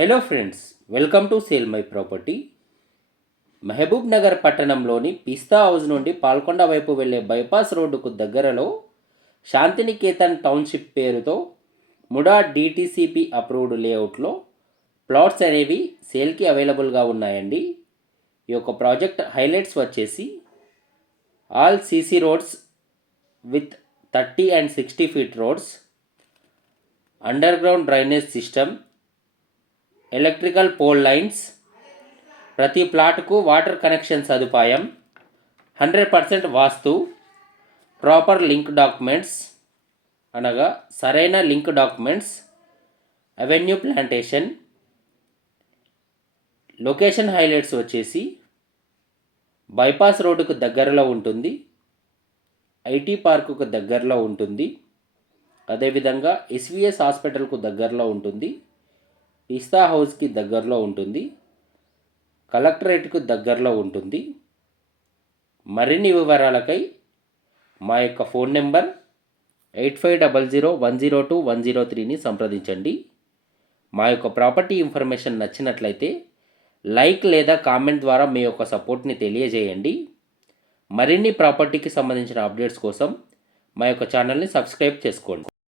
Hello friends, welcome to sale my property. Mahbubnagar పట్టణంలోని Pista house నుండి పాల్కొండ వైపు వెళ్ళే బైపాస్ రోడ్డుకు దగ్గరలో శాంతినికేతన్ టౌన్షిప్ పేరుతో ముడా డిటిసిపి అప్రూవ్డ్ లేఅవుట్లో ప్లాట్స్ అనేవి సేల్కి అవైలబుల్గా ఉన్నాయండి. ఈ యొక్క ప్రాజెక్ట్ హైలైట్స్ వచ్చేసి all CC roads with 30 and 60 feet roads, underground drainage system, electrical pole lines, ప్రతి ప్లాట్కు వాటర్ కనెక్షన్ సదుపాయం, 100% వాస్తు, ప్రాపర్ లింక్ డాక్యుమెంట్స్ అనగా సరైన link documents, avenue plantation. Location highlights వచ్చేసి బైపాస్ రోడ్డుకు దగ్గరలో ఉంటుంది, ఐటీ పార్కుకు దగ్గరలో ఉంటుంది, అదేవిధంగా ఎస్విఎస్ హాస్పిటల్కు దగ్గరలో ఉంటుంది, పిస్తా హౌస్కి దగ్గరలో ఉంటుంది, కలెక్టరేట్కు దగ్గరలో ఉంటుంది. మరిన్ని వివరాలకై మా యొక్క ఫోన్ నెంబర్ 8500102103ని సంప్రదించండి. మా యొక్క ప్రాపర్టీ ఇన్ఫర్మేషన్ నచ్చినట్లయితే లైక్ లేదా కామెంట్ ద్వారా మీ యొక్క సపోర్ట్ని తెలియజేయండి. మరిన్ని ప్రాపర్టీకి సంబంధించిన అప్డేట్స్ కోసం మా యొక్క ఛానల్ని సబ్స్క్రైబ్ చేసుకోండి.